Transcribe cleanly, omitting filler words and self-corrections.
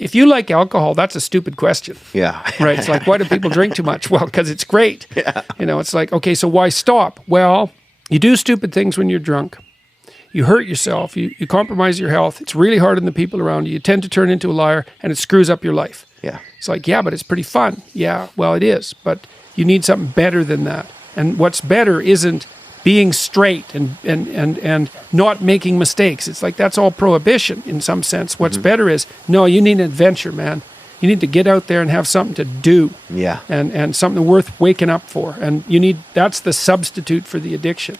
if you like alcohol, that's a stupid question. Yeah. Right? It's like, why do people drink too much? Well, because it's great. Yeah. It's like, okay, so why stop? Well, you do stupid things when you're drunk. You hurt yourself. You compromise your health. It's really hard on the people around you. You tend to turn into a liar, and it screws up your life. Yeah. It's like, yeah, but it's pretty fun. Yeah, well, it is. But you need something better than that. And what's better isn't being straight and not making mistakes. It's like that's all prohibition in some sense. What's better is, no, you need an adventure, man. You need to get out there and have something to do. Yeah. And something worth waking up for. And that's the substitute for the addiction.